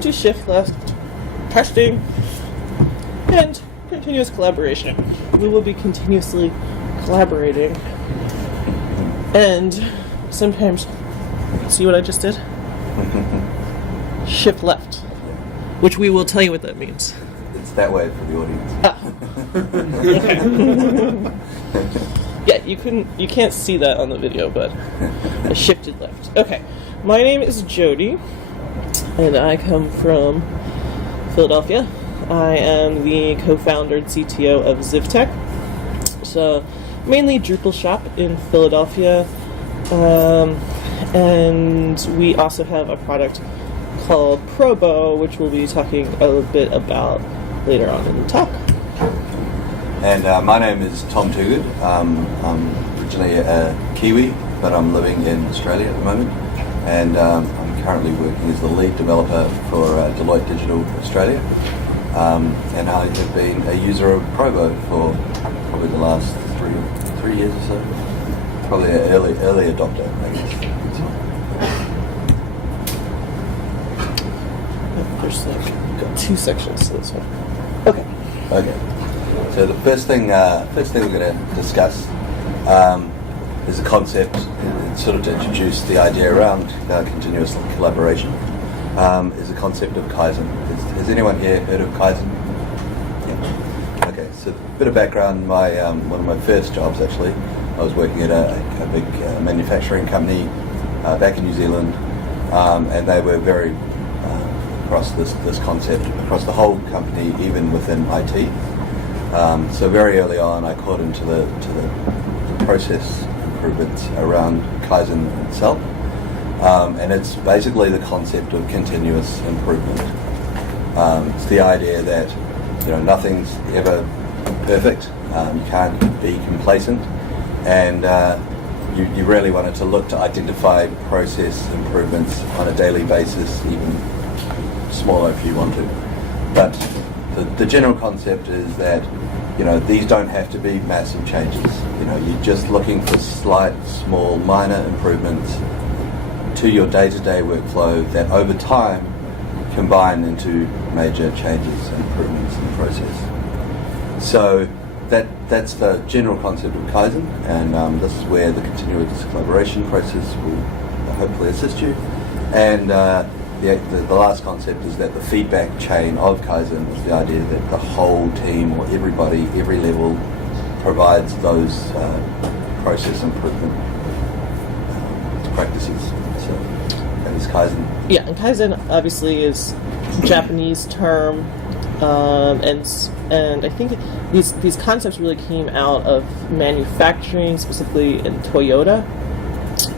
to shift left, testing, and continuous collaboration. We will be continuously collaborating. And sometimes, see what I just did? Shift left, which we will tell you what that means. It's that way for the audience. Okay. Yeah, you can't see that on the video, but I shifted left. Okay, my name is Jody, and I come from Philadelphia. I am the co-founder and CTO of ZivTech. So mainly Drupal shop in Philadelphia, and we also have a product called Probo, which we'll be talking a little bit about later on in the talk. And my name is Thom Toogood. I'm originally a Kiwi, but I'm living in Australia at the moment, and I'm currently working as the lead developer for Deloitte Digital Australia. And I have been a user of Probo for probably the last three years or so. Probably an early adopter, I guess. There's got two sections to this one. Okay. So the first thing we're going to discuss is a concept, sort of to introduce the idea around continuous collaboration. Is the concept of Kaizen. Has anyone here heard of Kaizen? Yeah. Okay, so a bit of background. One of my first jobs, actually, I was working at a big manufacturing company back in New Zealand, and they were very across this concept, across the whole company, even within IT. So very early on, I caught into the process improvements around Kaizen itself. And it's basically the concept of continuous improvement. It's the idea that nothing's ever perfect. You can't be complacent, and you really wanted to look to identify process improvements on a daily basis, even smaller if you want to. But the general concept is that these don't have to be massive changes. You're just looking for slight, small, minor improvements to your day-to-day workflow that over time combine into major changes and improvements in the process. So that's the general concept of Kaizen, and this is where the continuous collaboration process will hopefully assist you. And the last concept is that the feedback chain of Kaizen is the idea that the whole team or everybody, every level, provides those process improvement practices. So that is Kaizen. Yeah, and Kaizen obviously is a Japanese term, and I think these concepts really came out of manufacturing, specifically in Toyota.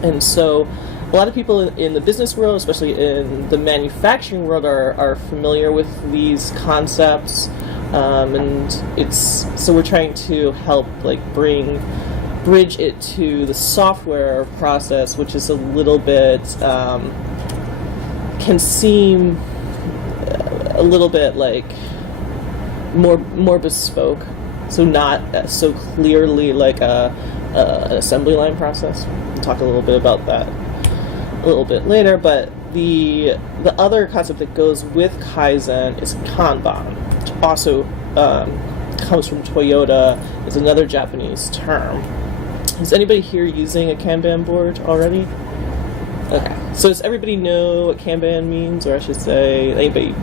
And so a lot of people in the business world, especially in the manufacturing world, are familiar with these concepts, and so we're trying to help bridge it to the software process, which is a little bit can seem a little bit like more bespoke, so not so clearly like an assembly line process. We'll talk a little bit about that a little bit later, but the other concept that goes with Kaizen is Kanban, which also comes from Toyota. It's another Japanese term. Is anybody here using a Kanban board already? Okay, so does everybody know what Kanban means, or I should say, anybody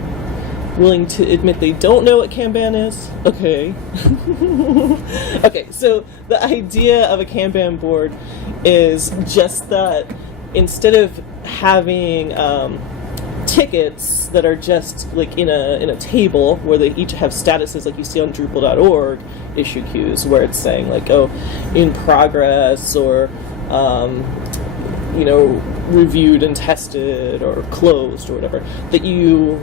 willing to admit they don't know what Kanban is? Okay. Okay, so the idea of a Kanban board is just that instead of having tickets that are just like in a table where they each have statuses like you see on Drupal.org issue queues, where it's saying like, oh, in progress, or reviewed and tested, or closed, or whatever, that you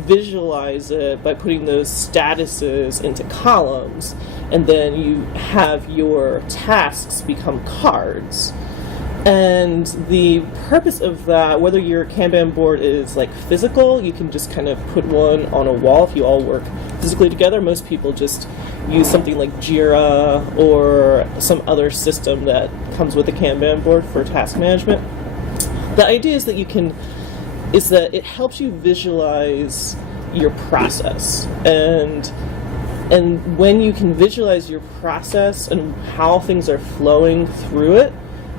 visualize it by putting those statuses into columns, and then you have your tasks become cards. And the purpose of that, whether your Kanban board is like physical, you can just kind of put one on a wall if you all work physically together. Most people just use something like Jira or some other system that comes with a Kanban board for task management. The idea is that you can is that it helps you visualize your process, and when you can visualize your process and how things are flowing through it,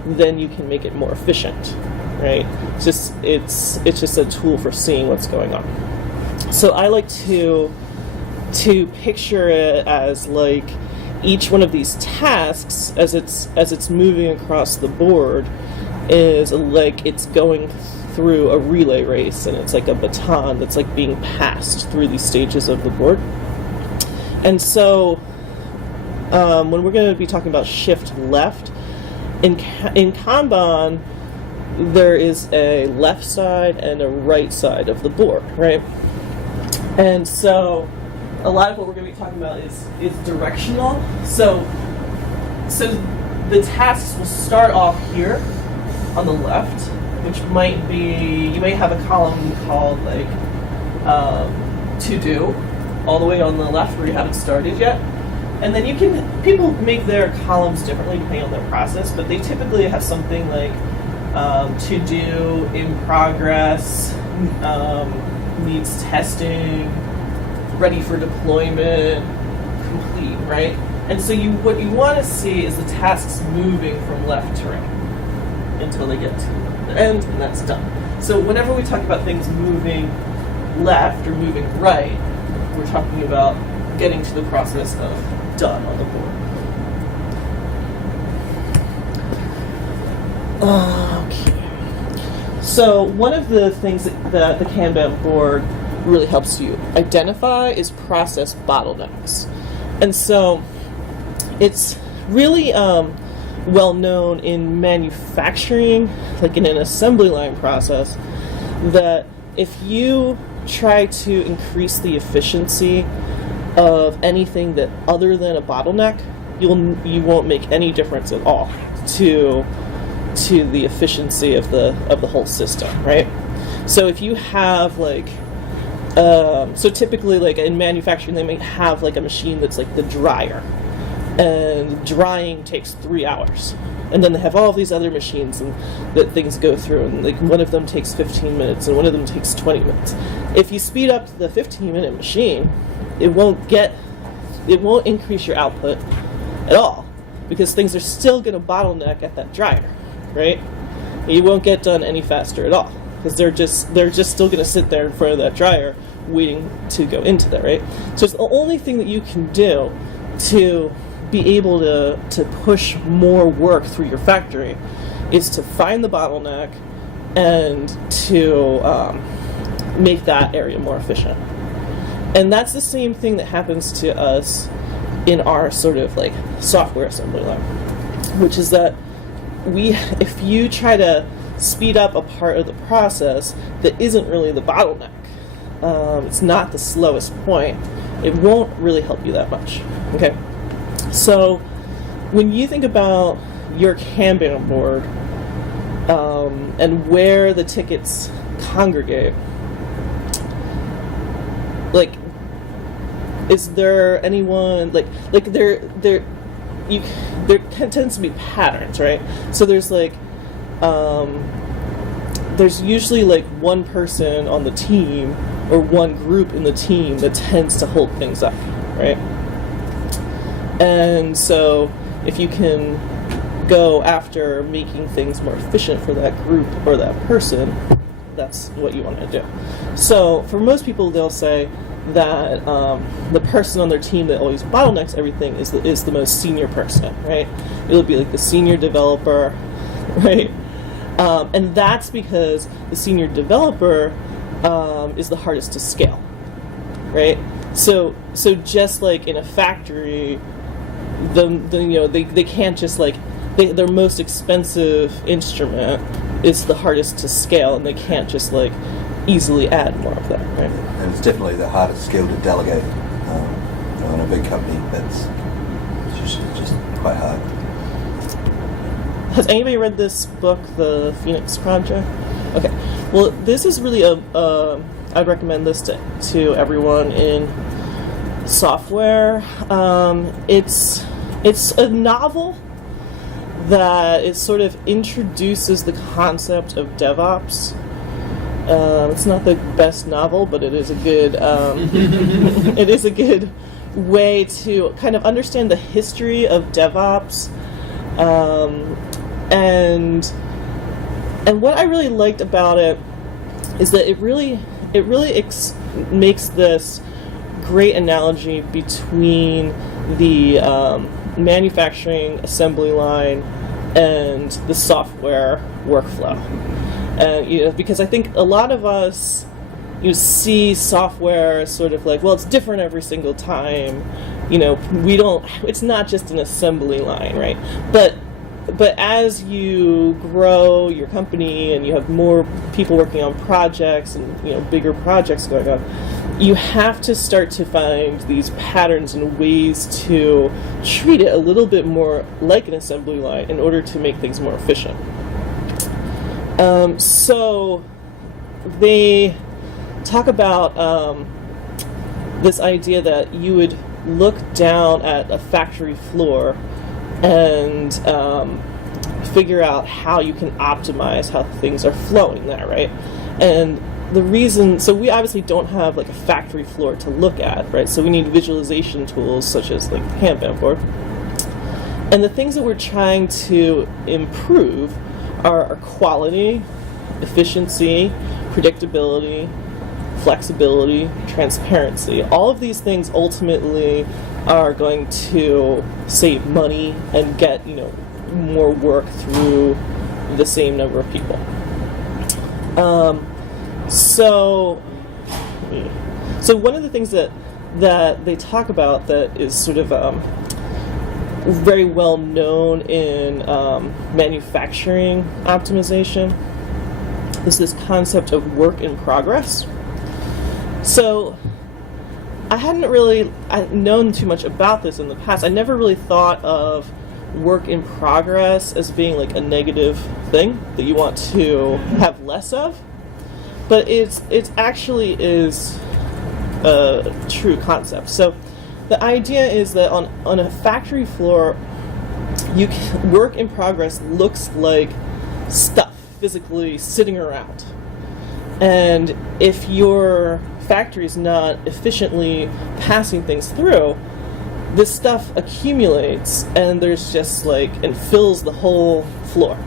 then you can make it more efficient, right? It's just a tool for seeing what's going on. So I like to picture it as like each one of these tasks, as it's moving across the board, is like it's going through a relay race, and it's like a baton that's like being passed through these stages of the board. And so when we're going to be talking about shift left, in Kanban, there is a left side and a right side of the board, right? And so a lot of what we're going to be talking about is directional. So the tasks will start off here on the left, which might be, you may have a column called like to do, all the way on the left where you haven't started yet. And then people make their columns differently depending on their process, but they typically have something like to do, in progress, needs testing, ready for deployment, complete, right? And so what you want to see is the tasks moving from left to right until they get to the end, and that's done. So whenever we talk about things moving left or moving right, we're talking about getting to the process of done on the board. Okay. So one of the things that the Kanban board really helps you identify is process bottlenecks. And so it's really well known in manufacturing, like in an assembly line process, that if you try to increase the efficiency of anything that other than a bottleneck, you won't make any difference at all to the efficiency of the whole system, right? So if you have like so typically like in manufacturing they may have like a machine that's like the dryer, and drying takes 3 hours, and then they have all of these other machines and that things go through, and like one of them takes 15 minutes and one of them takes 20 minutes. If you speed up the 15-minute machine, it won't increase your output at all, because things are still going to bottleneck at that dryer, right? You won't get done any faster at all, because they're just still going to sit there in front of that dryer waiting to go into that, right? So it's the only thing that you can do to be able to push more work through your factory is to find the bottleneck and to make that area more efficient. And that's the same thing that happens to us in our sort of like software assembly line, which is that if you try to speed up a part of the process that isn't really the bottleneck, it's not the slowest point, it won't really help you that much. Okay, so when you think about your Kanban board and where the tickets congregate, like, is there anyone there tends to be patterns, right? So there's like there's usually like one person on the team or one group in the team that tends to hold things up, right? And so if you can go after making things more efficient for that group or that person, that's what you want to do. So for most people, they'll say that the person on their team that always bottlenecks everything is the most senior person, right? It'll be like the senior developer, right? And that's because the senior developer is the hardest to scale, right? So just like in a factory, they can't just like their most expensive instrument is the hardest to scale, and they can't just like easily add more of that, right? And it's definitely the hardest skill to delegate. In a big company, that's just quite hard. Has anybody read this book, The Phoenix Project? Okay. Well, this is really I'd recommend this to everyone in software. It's a novel that it sort of introduces the concept of DevOps It's not the best novel, but it is a good it is a good way to kind of understand the history of DevOps, and what I really liked about it is that it really makes this great analogy between the manufacturing assembly line and the software workflow. And because I think a lot of us see software as sort of like, well, it's different every single time. It's not just an assembly line, right? But as you grow your company and you have more people working on projects and bigger projects going on, you have to start to find these patterns and ways to treat it a little bit more like an assembly line in order to make things more efficient. So they talk about this idea that you would look down at a factory floor and figure out how you can optimize how things are flowing there, right? And the reason, so we obviously don't have like a factory floor to look at, right? So we need visualization tools such as like the Kanban board. And the things that we're trying to improve are quality, efficiency, predictability, flexibility, transparency. All of these things ultimately are going to save money and get more work through the same number of people. So one of the things that they talk about that is sort of very well known in manufacturing optimization is this concept of work in progress. So I hadn't really known too much about this in the past. I never really thought of work in progress as being like a negative thing that you want to have less of, but it's actually is a true concept. So the idea is that on a factory floor, work in progress looks like stuff physically sitting around. And if your factory is not efficiently passing things through, this stuff accumulates and there's just and fills the whole floor.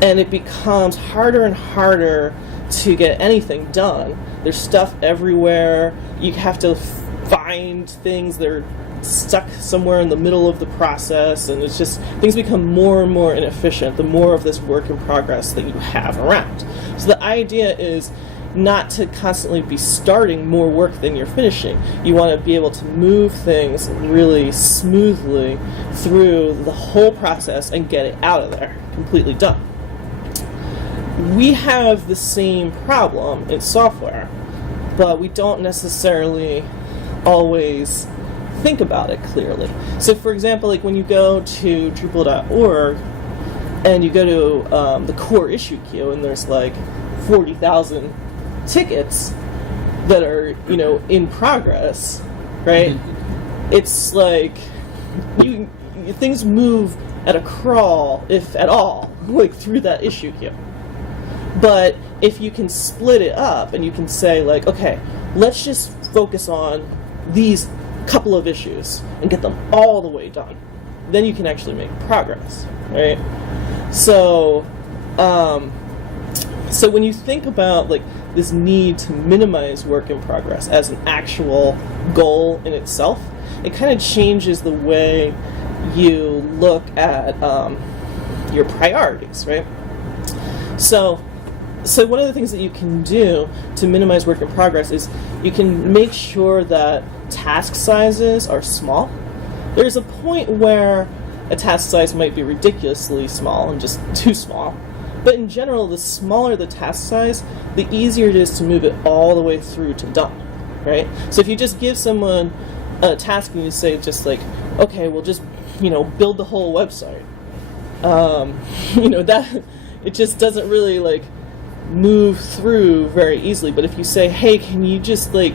And it becomes harder and harder to get anything done. There's stuff everywhere. You have to find things that are stuck somewhere in the middle of the process, and it's just, things become more and more inefficient the more of this work in progress that you have around. So the idea is not to constantly be starting more work than you're finishing. You want to be able to move things really smoothly through the whole process and get it out of there, completely done. We have the same problem in software, but we don't necessarily always think about it clearly. So for example, when you go to Drupal.org and you go to the core issue queue and there's 40,000 tickets that are in progress, right? It's things move at a crawl, if at all, through that issue queue. But if you can split it up and you can say okay, let's just focus on these couple of issues and get them all the way done, then you can actually make progress, right? So when you think about this need to minimize work in progress as an actual goal in itself, it kind of changes the way you look at your priorities, right? So one of the things that you can do to minimize work in progress is you can make sure that task sizes are small. There's a point where a task size might be ridiculously small and just too small. But in general, the smaller the task size, the easier it is to move it all the way through to done, right? So if you just give someone a task and you say okay, we'll just, build the whole website, that it just doesn't really move through very easily. But if you say, hey, can you just make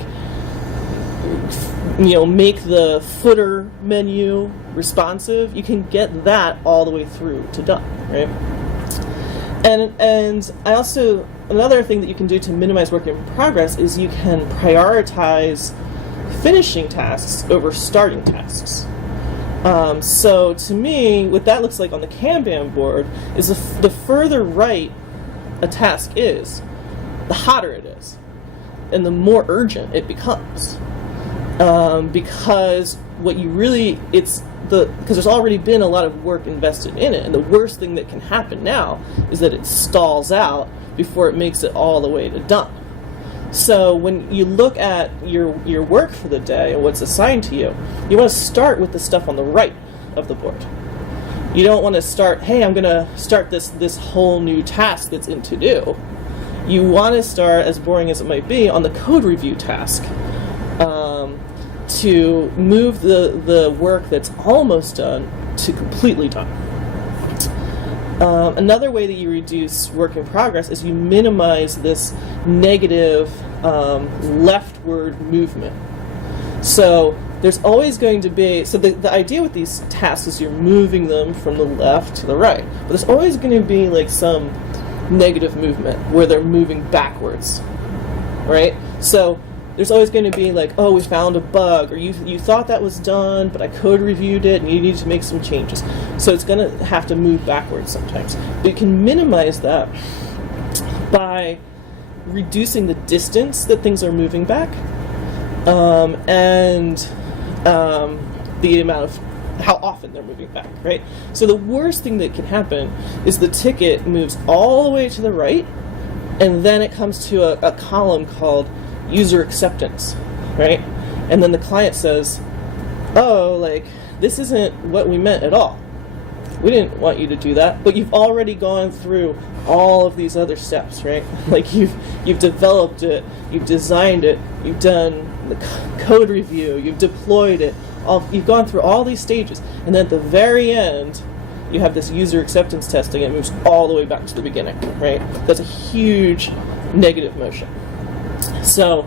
the footer menu responsive, you can get that all the way through to done, right? And I also another thing that you can do to minimize work in progress is you can prioritize finishing tasks over starting tasks. So to me, what that looks like on the Kanban board is the further right a task is, the hotter it is, and the more urgent it becomes. Because what you really, because there's already been a lot of work invested in it, and the worst thing that can happen now is that it stalls out before it makes it all the way to done. So when you look at your work for the day and what's assigned to you, you want to start with the stuff on the right of the board. You don't want to start, hey, I'm going to start this whole new task that's in to-do. You want to start, as boring as it might be, on the code review task to move the work that's almost done to completely done. Another way that you reduce work in progress is you minimize this negative leftward movement. So there's always going to be, so the idea with these tasks is you're moving them from the left to the right, but there's always going to be like some negative movement where they're moving backwards, right? So there's always going to be like, oh, we found a bug, or you thought that was done, but I code reviewed it, and you need to make some changes. So it's going to have to move backwards sometimes. But you can minimize that by reducing the distance that things are moving back, and the amount of how often they're moving back, right? So the worst thing that can happen is the ticket moves all the way to the right, and then it comes to a column called user acceptance, right? And then the client says, oh, like, this isn't what we meant at all. We didn't want you to do that, but you've already gone through all of these other steps, right? Like you've developed it, you've designed it, you've done the code review, you've deployed it, you've gone through all these stages, and then at the very end, you have this user acceptance testing, and it moves all the way back to the beginning, right? That's a huge negative motion. So,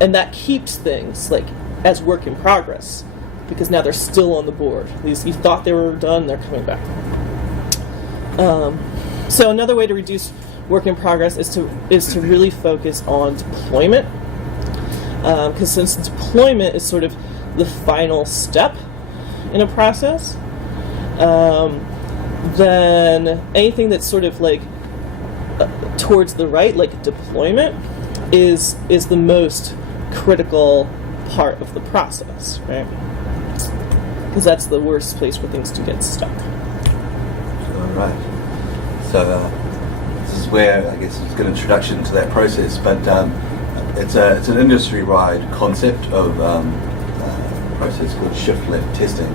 and that keeps things like as work in progress, because now they're still on the board. These you thought they were done, they're coming back. So another way to reduce work in progress is to really focus on deployment, because since deployment is sort of the final step in a process, then anything that's sort of like towards the right, like deployment, is the most critical part of the process, right? Because that's the worst place for things to get stuck. All right. So this is where I guess it's a good introduction to that process, but it's an industry-wide concept of process called shift-left testing,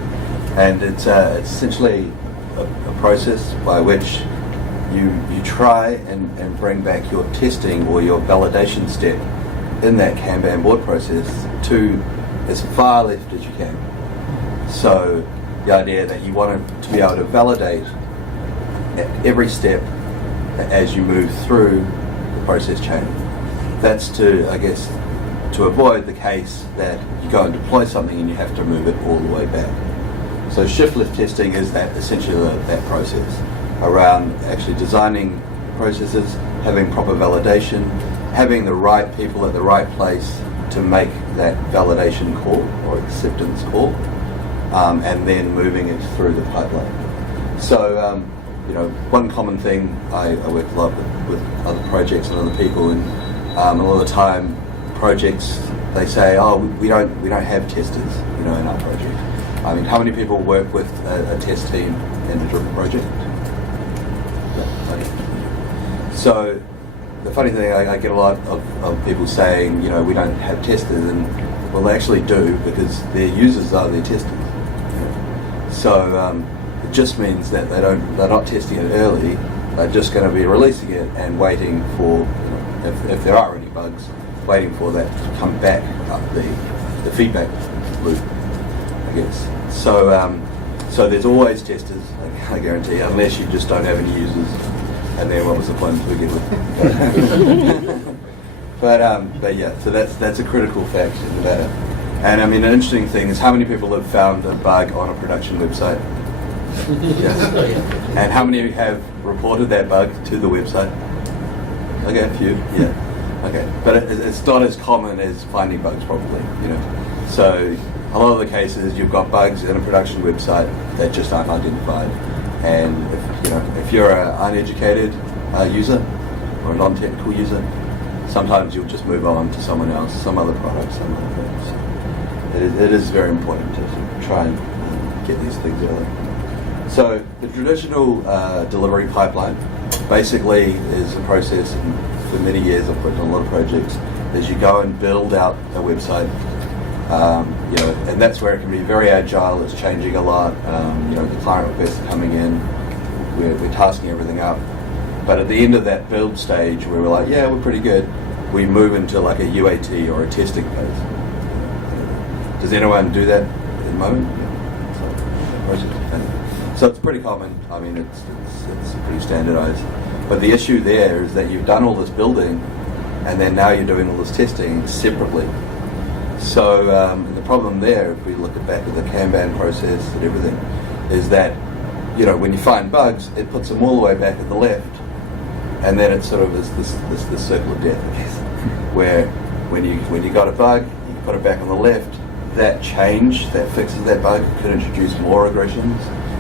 and it's essentially a process by which you try and bring back your testing or your validation step in that Kanban board process to as far left as you can. So the idea that you want to be able to validate at every step as you move through the process chain. That's to, I guess, to avoid the case that you go and deploy something and you have to move it all the way back. So shift-left testing is that essentially that process around actually designing processes, having proper validation, having the right people at the right place to make that validation call or acceptance call, and then moving it through the pipeline. So, one common thing, I work a lot with other projects and other people, and a lot of the time projects, they say, oh, we don't have testers, in our project. I mean, how many people work with a test team in a Drupal project? So the funny thing, I get a lot of people saying, we don't have testers, and well, they actually do, because their users are their testers. So it just means that they're not testing it early. They're just going to be releasing it and waiting for, if there are any bugs, waiting for that to come back up the feedback loop, I guess. So there's always testers, I guarantee, unless you just don't have any users. And then what was the point to begin with? But yeah, so that's a critical fact in the matter. And I mean, an interesting thing is how many people have found a bug on a production website? Yes. And how many have reported that bug to the website? Okay, a few. Yeah. Okay, but it's not as common as finding bugs, probably. So a lot of the cases you've got bugs in a production website that just aren't identified, and if you're an uneducated user or a non-technical user, sometimes you'll just move on to someone else, some other product, some other thing. So it is very important to try and get these things early. So the traditional delivery pipeline basically is a process, and for many years I've worked on a lot of projects, is you go and build out a website, and that's where it can be very agile. It's changing a lot. The client requests are coming in, we're tasking everything up. But at the end of that build stage, where we're like, yeah, we're pretty good, we move into like a UAT or a testing phase. Does anyone do that at the moment? So it's pretty common. I mean, it's pretty standardized. But the issue there is that you've done all this building, and then now you're doing all this testing separately. So the problem there, if we look back at the Kanban process and everything, is that when you find bugs, it puts them all the way back at the left, and then it sort of is this circle of death, I guess, where when you got a bug, you put it back on the left. That change that fixes that bug could introduce more regressions,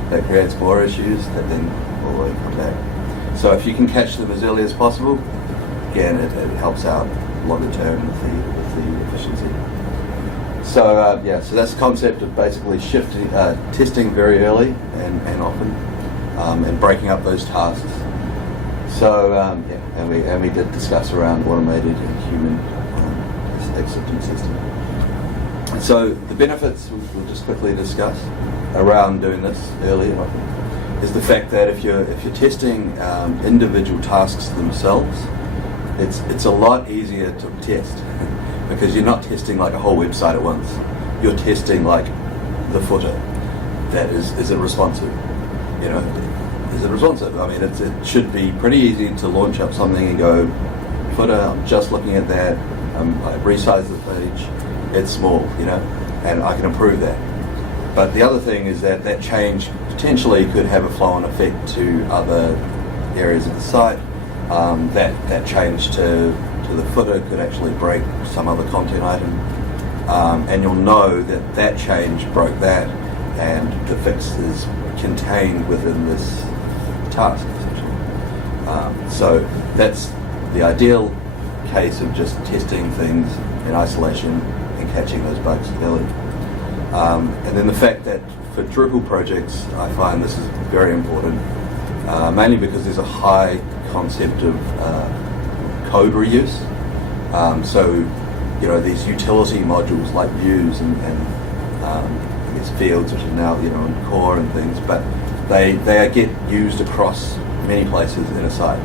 that creates more issues, that then all the way come back. So if you can catch them as early as possible, again, it helps out longer term with the efficiency. So so that's the concept of basically testing very early and often, and breaking up those tasks. So and we did discuss around automated and human acceptance system. So the benefits we'll just quickly discuss around doing this early and often is the fact that if you're testing individual tasks themselves, it's a lot easier to test because you're not testing like a whole website at once. You're testing like the footer. That is it responsive? Is it responsive? I mean, it should be pretty easy to launch up something and go, footer, I'm just looking at that. I resize the page. It's small, and I can improve that. But the other thing is that change potentially could have a flow-on effect to other areas of the site. That change to the footer could actually break some other content item, and you'll know that change broke that, and the fix is contained within this task, essentially. So that's the ideal case of just testing things in isolation and catching those bugs early. And then the fact that for Drupal projects, I find this is very important, mainly because there's a high concept of code reuse. So these utility modules like views and I guess fields, which are now in core and things, but they get used across many places in a site.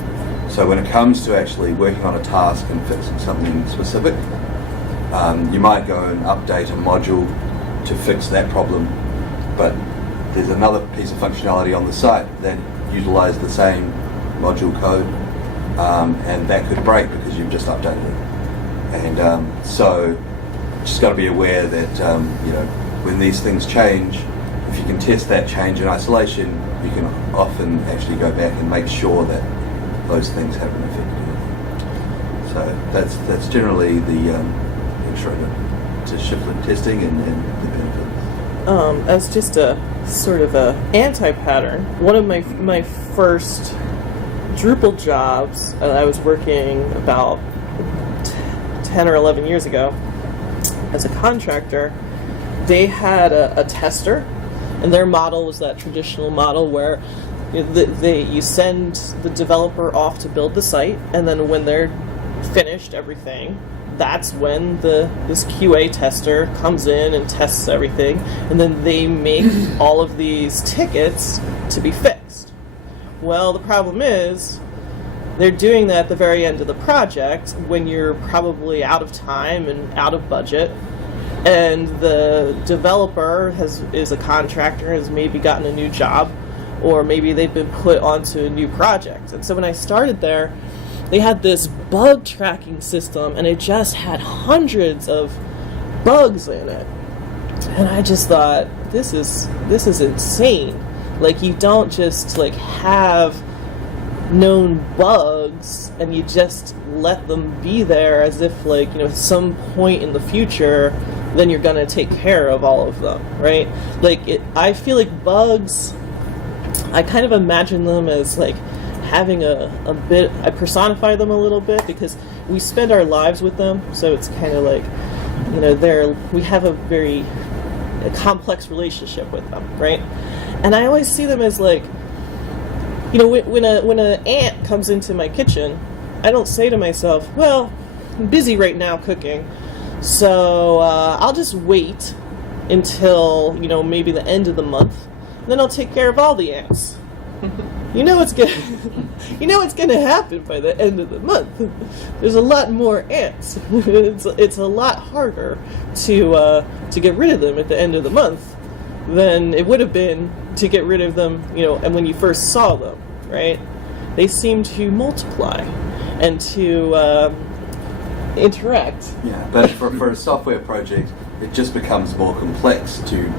So when it comes to actually working on a task and fixing something specific, you might go and update a module to fix that problem, but there's another piece of functionality on the site that utilizes the same module code, and that could break because you've just updated it. And so just got to be aware that when these things change, if you can test that change in isolation, you can often actually go back and make sure that those things have an effect. So that's generally the intro to shifted testing and the benefits. As just a sort of a anti-pattern, one of my first Drupal jobs, I was working about 10 or 11 years ago as a contractor. They had a tester, and their model was that traditional model where you send the developer off to build the site, and then when they're finished everything, that's when this QA tester comes in and tests everything, and then they make all of these tickets to be fixed. Well, the problem is they're doing that at the very end of the project when you're probably out of time and out of budget, and the developer is a contractor, has maybe gotten a new job, or maybe they've been put onto a new project. And so when I started there, they had this bug tracking system, and it just had hundreds of bugs in it. And I just thought, this is insane. Like, you don't just have known bugs and you just let them be there as if, like, you know, at some point in the future, then you're gonna take care of all of them, right? Like, I feel like bugs, I kind of imagine them as like having a bit, I personify them a little bit because we spend our lives with them, so it's kind of like, you know, we have a very complex relationship with them, right? And I always see them as like, you know, when an ant comes into my kitchen, I don't say to myself, well, I'm busy right now cooking, so I'll just wait until, you know, maybe the end of the month, and then I'll take care of all the ants. You know what's gonna happen by the end of the month. There's a lot more ants. It's a lot harder to get rid of them at the end of the month than it would have been to get rid of them, you know, and when you first saw them, right? They seem to multiply and to interact. Yeah, but for a software project, it just becomes more complex to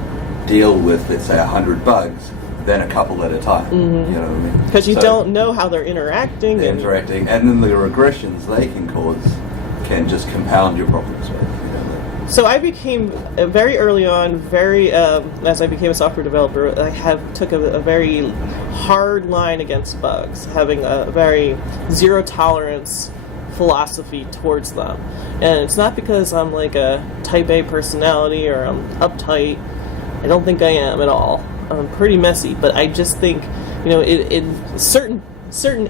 deal with, let's say, 100 bugs than a couple at a time. Mm-hmm. You know what I mean? Because you don't know how they're interacting. And then the regressions they can cause can just compound your problems, right? So I became, very early on, as I became a software developer, I took a very hard line against bugs, having a very zero tolerance philosophy towards them. And it's not because I'm like a type A personality or I'm uptight. I don't think I am at all. I'm pretty messy, but I just think, you know, in certain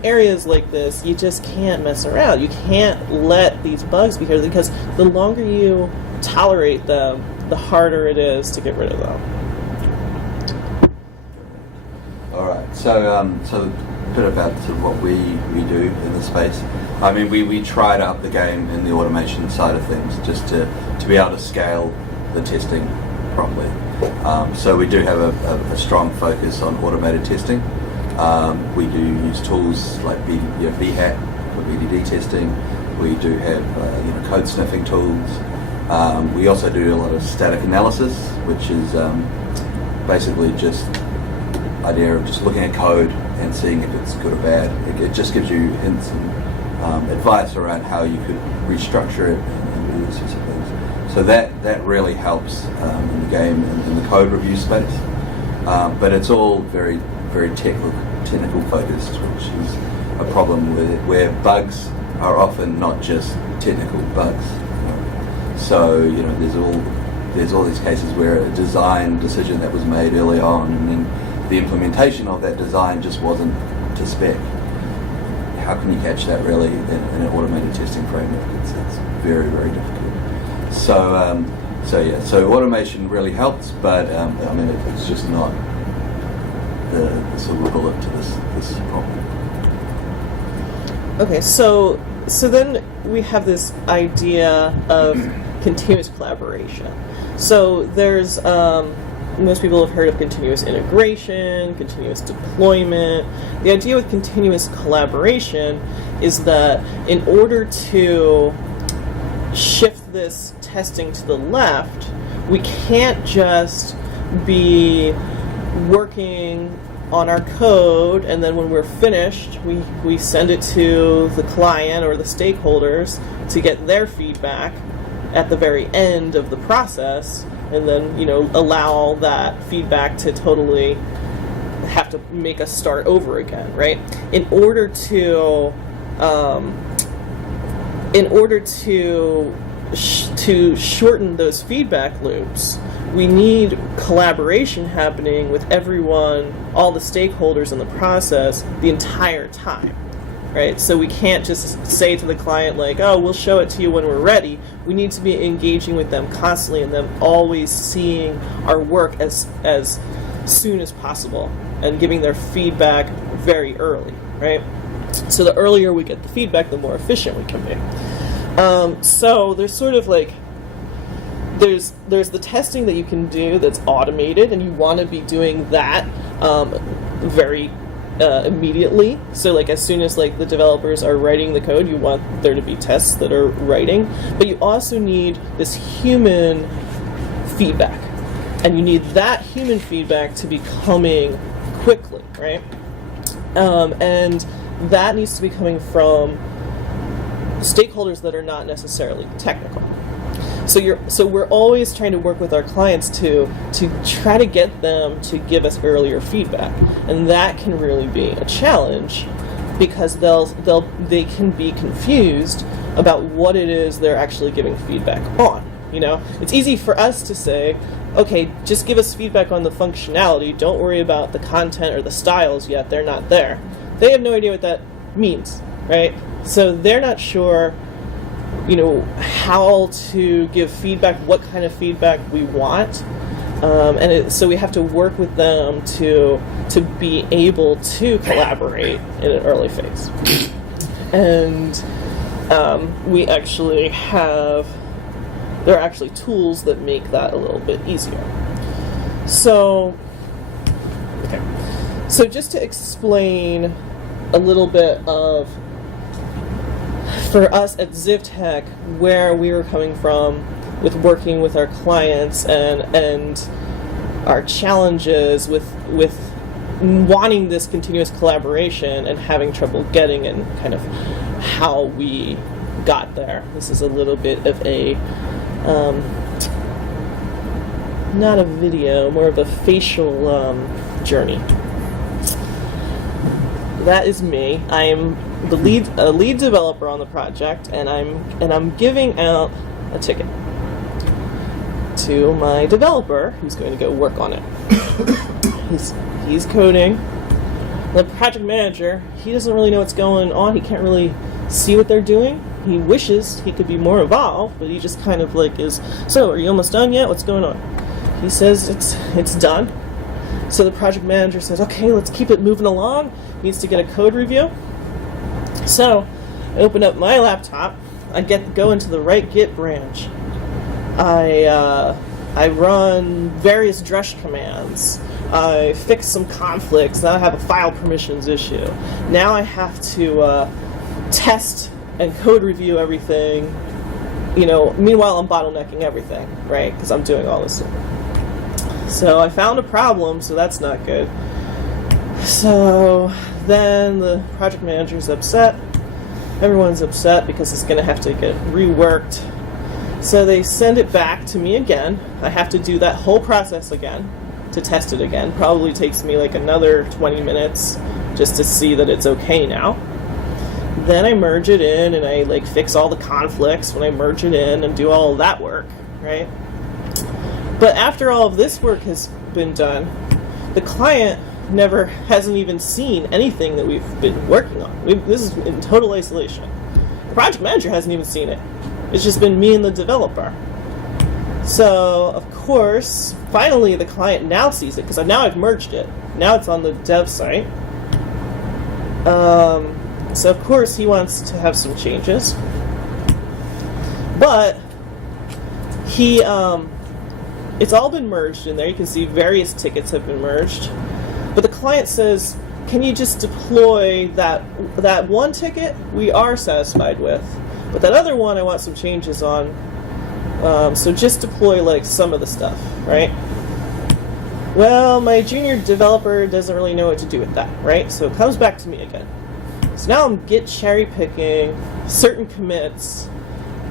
areas like this, you just can't mess around. You can't let these bugs be here, because the longer you tolerate them, the harder it is to get rid of them. All right. So a bit about sort of what we do in the space. I mean, we try to up the game in the automation side of things, just to be able to scale the testing properly. So we do have a strong focus on automated testing. We do use tools like VHAT for BDD testing. We do have code sniffing tools. We also do a lot of static analysis, which is basically just idea of just looking at code and seeing if it's good or bad. It just gives you hints and advice around how you could restructure it and do these sorts of things. So that really helps in the game and in the code review space. But it's all very, very technical focused, which is a problem where bugs are often not just technical bugs. So, you know, there's all these cases where a design decision that was made early on, and then the implementation of that design just wasn't to spec. How can you catch that really in an automated testing framework? It's very, very difficult. So automation really helps, but I mean, it's just not the silver bullet to this problem. Okay, so then we have this idea of continuous collaboration. So there's most people have heard of continuous integration, continuous deployment. The idea with continuous collaboration is that in order to shift this testing to the left, we can't just be working on our code and then when we're finished we send it to the client or the stakeholders to get their feedback at the very end of the process, and then, you know, allow that feedback to totally have to make us start over again, right? In order to shorten those feedback loops, we need collaboration happening with everyone, all the stakeholders in the process, the entire time, right? So we can't just say to the client, like, oh, we'll show it to you when we're ready. We need to be engaging with them constantly and them always seeing our work as soon as possible and giving their feedback very early, right? So the earlier we get the feedback, the more efficient we can be. So there's sort of like, there's the testing that you can do that's automated, and you want to be doing that very immediately. So like as soon as like the developers are writing the code, you want there to be tests that are writing. But you also need this human feedback, and you need that human feedback to be coming quickly, right? And that needs to be coming from stakeholders that are not necessarily technical. So we're always trying to work with our clients to try to get them to give us earlier feedback, and that can really be a challenge because they can be confused about what it is they're actually giving feedback on. It's easy for us to say, okay, just give us feedback on the functionality. Don't worry about the content or the styles yet. They're not there. They have no idea what that means, right? So they're not sure how to give feedback, what kind of feedback we want, so we have to work with them to be able to collaborate in an early phase. And we actually there are actually tools that make that a little bit easier. So just to explain a little bit of, for us at ZivTech, where we were coming from with working with our clients and our challenges with wanting this continuous collaboration and having trouble getting and kind of how we got there. This is a little bit of a, not a video, more of a facial journey. That is me. I am the lead developer on the project, and I'm giving out a ticket to my developer who's going to go work on it. he's coding. The project manager, he doesn't really know what's going on. He can't really see what they're doing. He wishes he could be more involved, but he just kind of like is, so are you almost done yet? What's going on? He says it's done. So the project manager says, okay, let's keep it moving along. Needs to get a code review. So I open up my laptop. I go into the right Git branch. I run various drush commands. I fix some conflicts. Now I have a file permissions issue. Now I have to test and code review everything. Meanwhile I'm bottlenecking everything, right? Because I'm doing all this. So I found a problem, so that's not good. So then the project manager's upset. Everyone's upset because it's going to have to get reworked. So they send it back to me again. I have to do that whole process again to test it again. Probably takes me like another 20 minutes just to see that it's okay now. Then I merge it in and I fix all the conflicts when I merge it in and do all of that work, right? But after all of this work has been done, the client hasn't even seen anything that we've been working on. This is in total isolation. The project manager hasn't even seen it. It's just been me and the developer. So, of course, finally the client now sees it, because now I've merged it. Now it's on the dev site. So, of course, he wants to have some changes. But it's all been merged in there. You can see various tickets have been merged. But the client says, can you just deploy that one ticket we are satisfied with, but that other one I want some changes on, so just deploy some of the stuff, right? Well, my junior developer doesn't really know what to do with that, right? So it comes back to me again. So now I'm Git cherry picking certain commits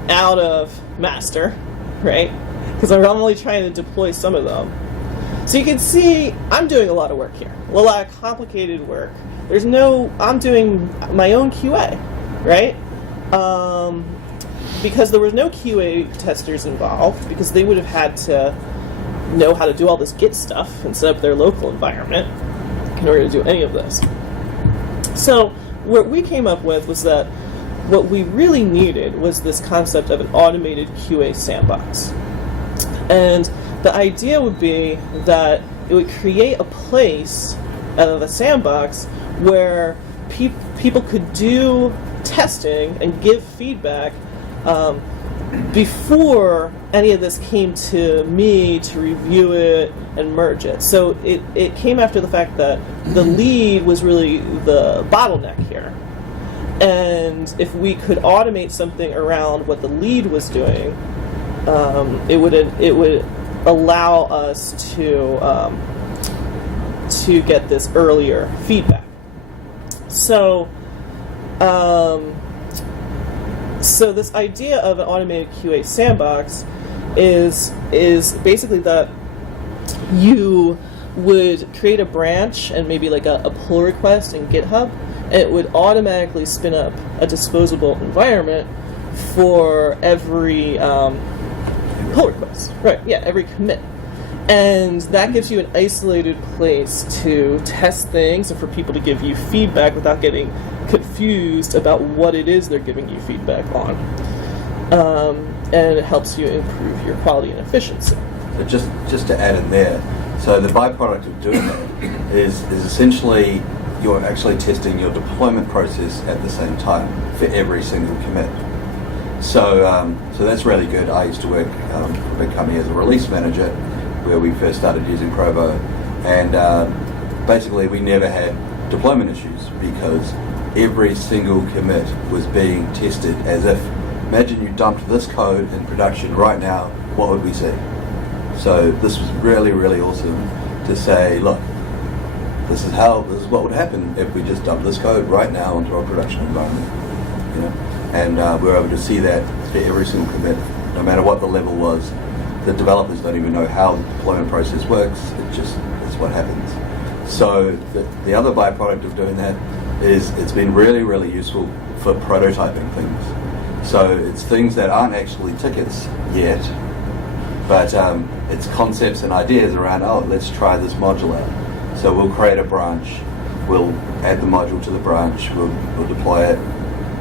out of master, right? Because I'm only trying to deploy some of them. So you can see I'm doing a lot of work here, a lot of complicated work. I'm doing my own QA, right? Because there was no QA testers involved, because they would have had to know how to do all this Git stuff and set up their local environment in order to do any of this. So what we came up with was that what we really needed was this concept of an automated QA sandbox. And the idea would be that it would create a place of a sandbox where people could do testing and give feedback before any of this came to me to review it and merge it. So it came after the fact that the lead was really the bottleneck here. And if we could automate something around what the lead was doing, it would allow us to get this earlier feedback. So So this idea of an automated QA sandbox is basically that you would create a branch and maybe like a pull request in GitHub, and it would automatically spin up a disposable environment for every pull request. Right, yeah, every commit. And that gives you an isolated place to test things and for people to give you feedback without getting confused about what it is they're giving you feedback on. And it helps you improve your quality and efficiency. So just to add in there, so the byproduct of doing that is essentially you're actually testing your deployment process at the same time for every single commit. So that's really good. I used to work for a big company as a release manager where we first started using Provo, and basically we never had deployment issues because every single commit was being tested as if, imagine you dumped this code in production right now, what would we see? So this was really, really awesome to say, look, this is what would happen if we just dumped this code right now into our production environment. You know? And we're able to see that for every single commit, no matter what the level was. The developers don't even know how the deployment process works. It's what happens. So the other byproduct of doing that is it's been really, really useful for prototyping things. So it's things that aren't actually tickets yet, but it's concepts and ideas around, oh, let's try this module out. So we'll create a branch, we'll add the module to the branch, we'll deploy it,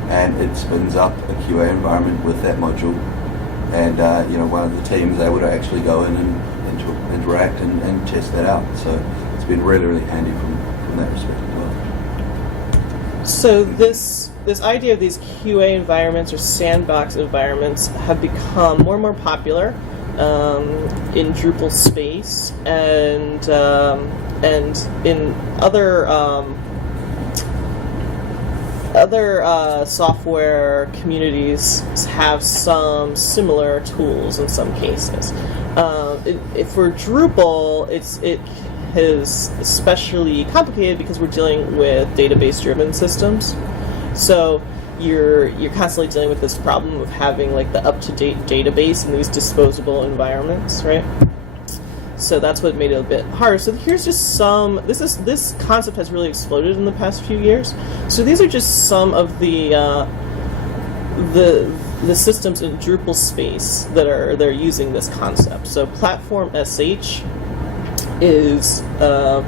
and it spins up a QA environment with that module. And one of the teams able to actually go in and interact and test that out. So it's been really, really handy from that respect as well. So this idea of these QA environments or sandbox environments have become more and more popular in Drupal space and in other software communities have some similar tools in some cases. For Drupal, it is especially complicated because we're dealing with database-driven systems. So you're constantly dealing with this problem of having like the up-to-date database in these disposable environments, right? So that's what made it a bit harder. So here's just some. This concept has really exploded in the past few years. So these are just some of the systems in Drupal space that are using this concept. So Platform SH is I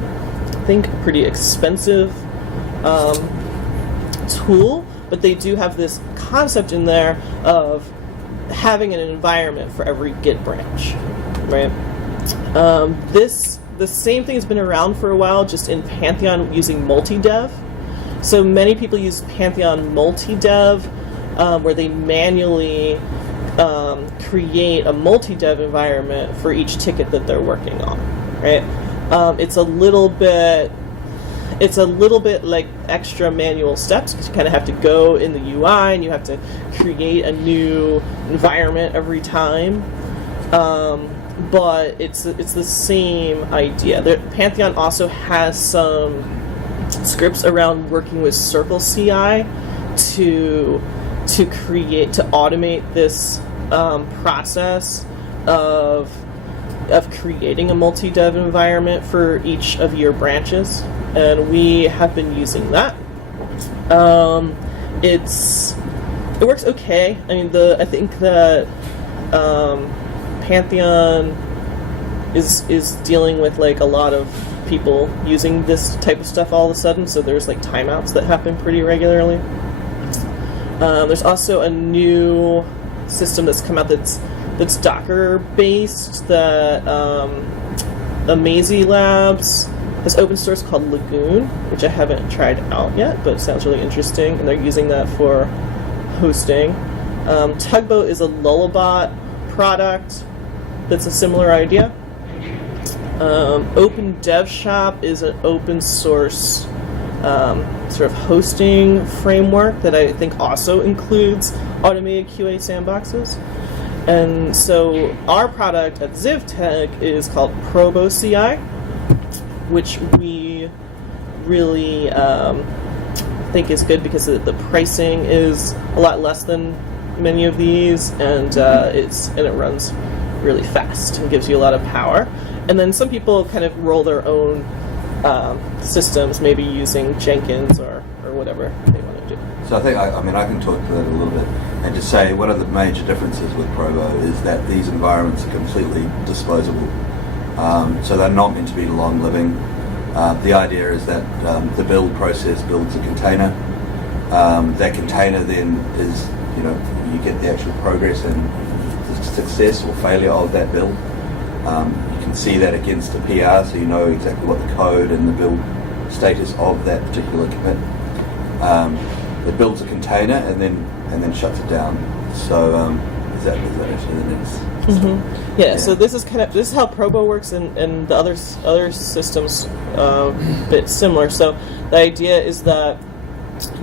think a pretty expensive tool, but they do have this concept in there of having an environment for every Git branch, right? The same thing has been around for a while, just in Pantheon using multi-dev. So many people use Pantheon multi-dev, where they manually create a multi-dev environment for each ticket that they're working on, right? It's a little bit like extra manual steps because you kind of have to go in the UI and you have to create a new environment every time. But it's the same idea. Pantheon also has some scripts around working with Circle CI to automate this process of creating a multi-dev environment for each of your branches, and we have been using that. It works okay. I mean, I think that Pantheon is dealing with like a lot of people using this type of stuff all of a sudden, so there's like timeouts that happen pretty regularly. There's also a new system that's come out that's Docker based that Amazy Labs has open source called Lagoon, which I haven't tried out yet, but it sounds really interesting, and they're using that for hosting. Tugboat is a Lullabot product that's a similar idea. Open Dev Shop is an open source sort of hosting framework that I think also includes automated QA sandboxes. And so our product at ZivTech is called Probo CI, which we really think is good because the pricing is a lot less than many of these, and it runs really fast and gives you a lot of power. And then some people kind of roll their own systems, maybe using Jenkins or whatever they want to do. So I think, I can talk to that a little bit and just say one of the major differences with Provo is that these environments are completely disposable. So they're not meant to be long living. The idea is that the build process builds a container. That container then is, you get the actual progress and the success or failure of that build. You can see that against a PR, so you know exactly what the code and the build status of that particular commit. It builds a container and then shuts it down. So is that actually the next? Mm-hmm. Yeah. So this is how Provo works, and the other systems a bit similar. So the idea is that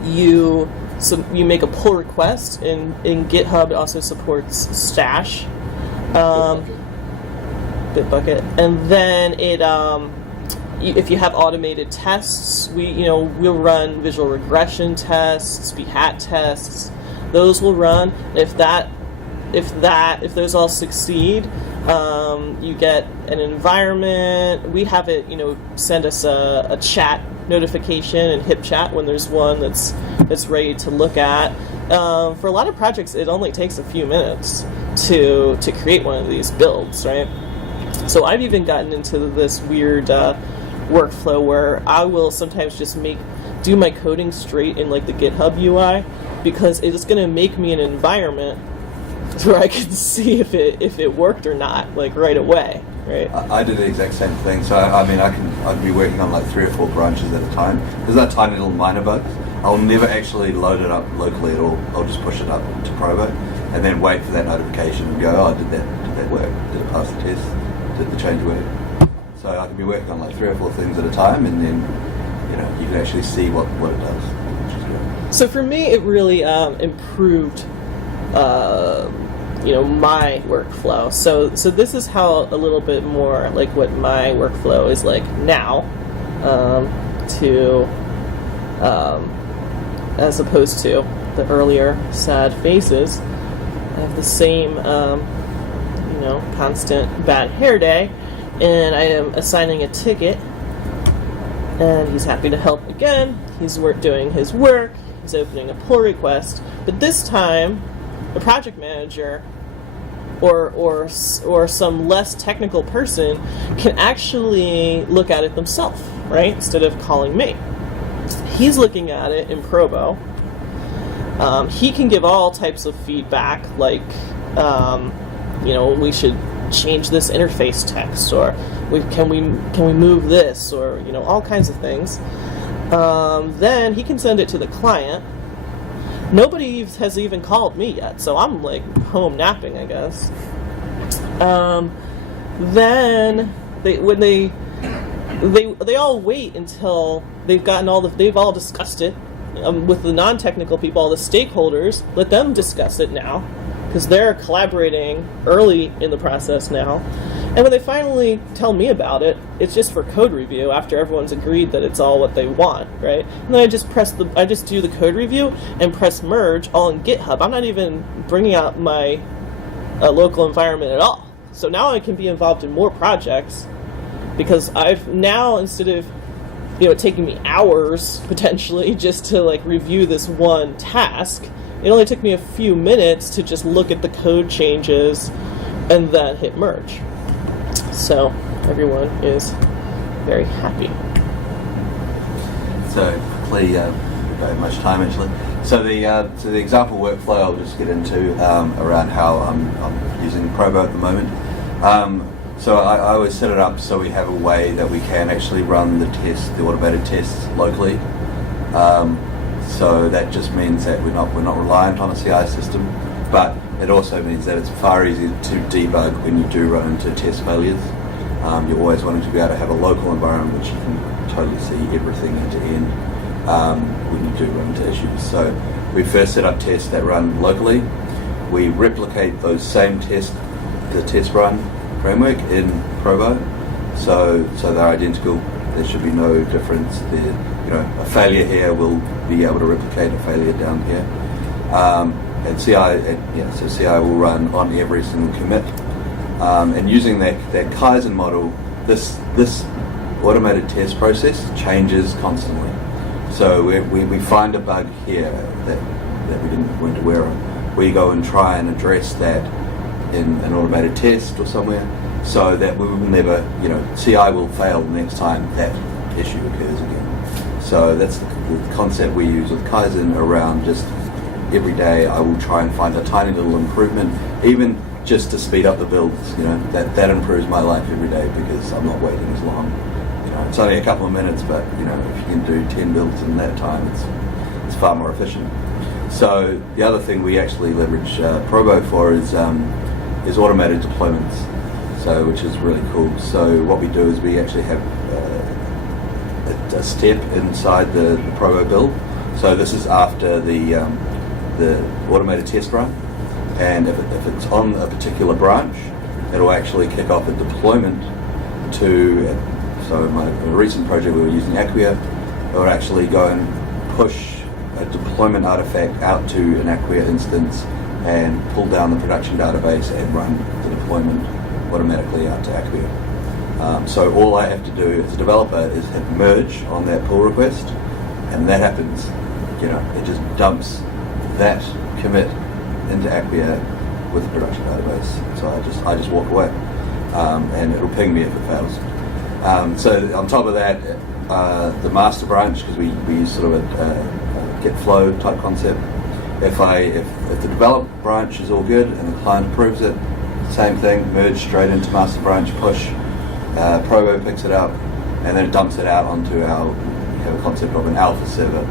you make a pull request. In GitHub, it also supports Stash, Bitbucket, and then if you have automated tests, we'll run visual regression tests, hat tests. Those will run. If those all succeed, you get an environment. We have it, send us a chat notification and hip chat when there's one that's ready to look at. For a lot of projects, it only takes a few minutes to create one of these builds, right? So I've even gotten into this weird workflow where I will sometimes just do my coding straight in like the GitHub UI, because it's going to make me an environment where I can see if it worked or not, like right away, right? I do the exact same thing. So I'd be working on like 3 or 4 branches at a time. There's that tiny little minor bugs. I'll never actually load it up locally at all. I'll just push it up to Provo and then wait for that notification and go, oh, did that work? Did it pass the test? Did the change work? So I can be working on like 3 or 4 things at a time, and then you can actually see what it does, which is good. So for me, it really improved my workflow. So this is how a little bit more like what my workflow is like now, as opposed to the earlier sad phases. I have the same, constant bad hair day, and I am assigning a ticket, and he's happy to help again. He's doing his work. He's opening a pull request, but this time, the project manager or some less technical person can actually look at it themselves, right? Instead of calling me. He's looking at it in Provo. He can give all types of feedback, like, we should change this interface text, or can we move this, or all kinds of things. Then he can send it to the client. Nobody has even called me yet, so I'm like home napping, I guess. Then they all wait until they've gotten they've all discussed it with the non-technical people, all the stakeholders. Let them discuss it now, because they're collaborating early in the process now. And when they finally tell me about it, it's just for code review after everyone's agreed that it's all what they want, right? And then I just do the code review and press merge all in GitHub. I'm not even bringing out my local environment at all. So now I can be involved in more projects, because I've now, instead of taking me hours potentially just to like review this one task, it only took me a few minutes to just look at the code changes and then hit merge. So everyone is very happy. So quickly, very much time actually. So the example workflow I'll just get into around how I'm using Provo at the moment. So I always set it up so we have a way that we can actually run the automated tests locally. So that just means that we're not reliant on a CI system, but it also means that it's far easier to debug when you do run into test failures. You're always wanting to be able to have a local environment which you can totally see everything end to end when you do run into issues. So we first set up tests that run locally. We replicate those same tests, the test run framework in Provo, so they're identical. There should be no difference. a failure here will be able to replicate a failure down here. And so CI will run on every single commit. And using that Kaizen model, this automated test process changes constantly. So we find a bug here that we weren't aware of. We go and try and address that in an automated test or somewhere, so that we will never, CI will fail the next time that issue occurs again. So that's the concept we use with Kaizen around just every day I will try and find a tiny little improvement, even just to speed up the builds. That improves my life every day because I'm not waiting as long. It's only a couple of minutes, but if you can do 10 builds in that time, it's far more efficient. So the other thing we actually leverage Probo for is automated deployments, which is really cool. So what we do is we actually have a step inside the Probo build. So this is after the automated test run, and if it's on a particular branch, it'll actually kick off a deployment to. So in my recent project we were using Acquia, it would actually go and push a deployment artifact out to an Acquia instance and pull down the production database and run the deployment automatically out to Acquia. So all I have to do as a developer is hit merge on that pull request, and that happens. It just dumps that commit into Acquia with the production database. So I just walk away, and it'll ping me if it fails. So on top of that, the master branch, because we use sort of a get flow type concept. If the develop branch is all good and the client approves it, same thing, merge straight into master branch, push, Probo picks it up, and then it dumps it out onto we have a concept of an alpha server,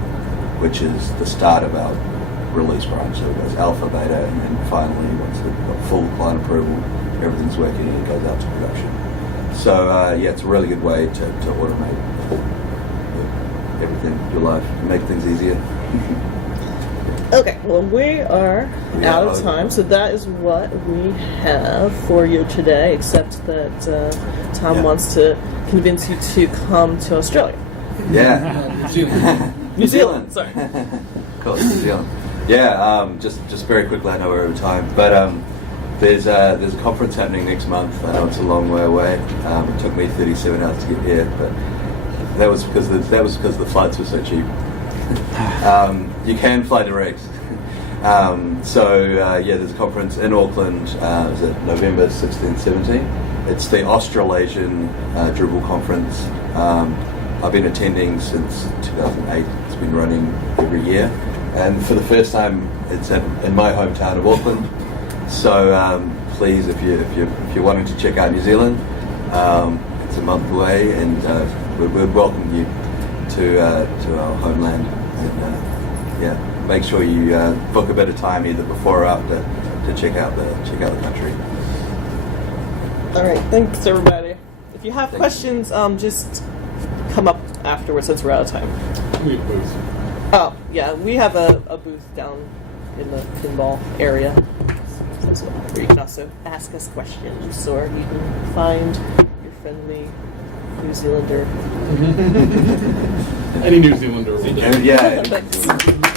which is the start of our release branch. So it goes alpha, beta, and then finally, once we've got full client approval, everything's working, and it goes out to production. So it's a really good way to automate everything, your life, and make things easier. Okay, well, we are out of time, so that is what we have for you today, except that Thom wants to convince you to come to Australia. Yeah. New Zealand, sorry. Of course, New Zealand. Yeah, just very quickly, I know we're over time, but there's a conference happening next month. I know it's a long way away. It took me 37 hours to get here, but that was because the flights were so cheap. You can fly direct. There's a conference in Auckland. Is it November 16th, 17th? It's the Australasian Drupal conference. I've been attending since 2008. It's been running every year, and for the first time, it's in my hometown of Auckland. So please, if you're wanting to check out New Zealand, it's a month away, and we'd welcome you to our homeland. And make sure you book a bit of time either before or after to check out the country. All right, thanks everybody. If you have questions, just come up afterwards since we're out of time. We have booths. Oh yeah, we have a booth down in the pinball area. So where you can also ask us questions, or you can find your friendly New Zealander. Any New Zealander will do. Yeah. Thanks.